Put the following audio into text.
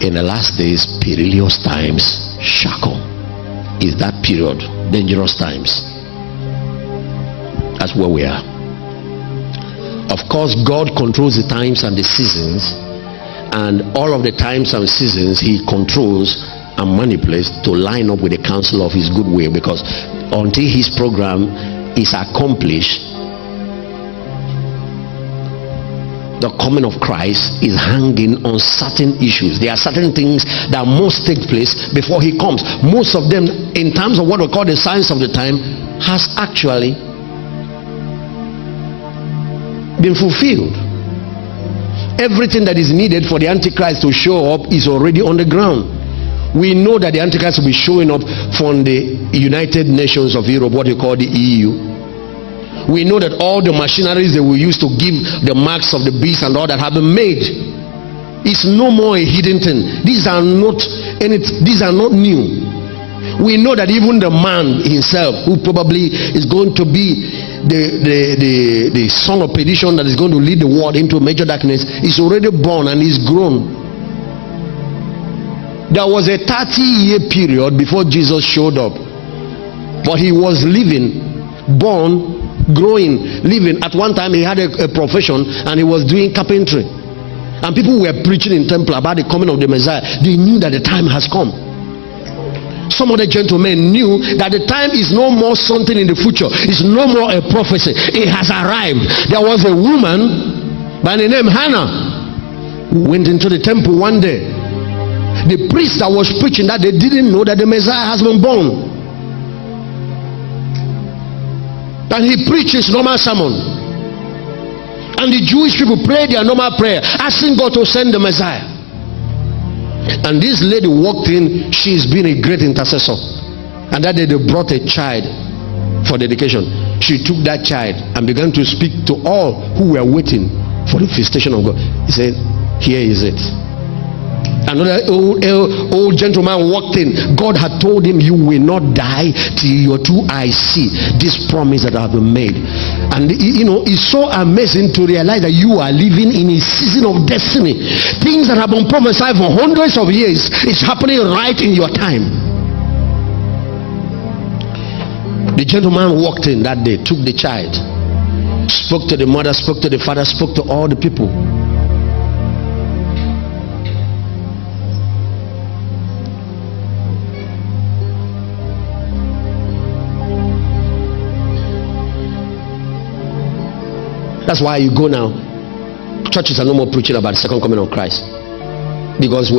in the last days perilous times shall come. Is that period dangerous times? That's where we are. Of course, God controls the times and the seasons, and all of the times and seasons he controls and manipulates to line up with the counsel of his good will, because until his program is accomplished, the coming of Christ is hanging on certain issues. There are certain things that must take place before he comes. Most of them, in terms of what we call the signs of the time, has actually been fulfilled. Everything that is needed for the Antichrist to show up is already on the ground. We know that the Antichrist will be showing up from the United Nations of Europe, what you call the EU. We know that all the machineries they will use to give the marks of the beast and all that have been made. It's no more a hidden thing. These are not new. We know that even the man himself, who probably is going to be the son of perdition that is going to lead the world into major darkness, is already born and is grown. There was a 30-year period before Jesus showed up, but he was living, born, growing, living. At one time he had a profession and he was doing carpentry, and people were preaching in temple about the coming of the Messiah. They knew that the time has come. Some of the gentlemen knew that the time is no more something in the future. It's no more a prophecy. It has arrived. There was a woman by the name Hannah who went into the temple one day. The priest that was preaching that, they didn't know that the Messiah has been born. And he preached his normal sermon, and the Jewish people prayed their normal prayer, asking God to send the Messiah. And this lady walked in. She's been a great intercessor, and that day they brought a child for dedication. She took that child and began to speak to all who were waiting for the visitation of God. He said, here is it. Another old gentleman walked in. God had told him, you will not die till your two eyes see this promise that have been made. And it's so amazing to realize that you are living in a season of destiny. Things that have been prophesied for hundreds of years is happening right in your time. The gentleman walked in that day, took the child, spoke to the mother, spoke to the father, spoke to all the people. That's why you go now, churches are no more preaching about the second coming of Christ, because we're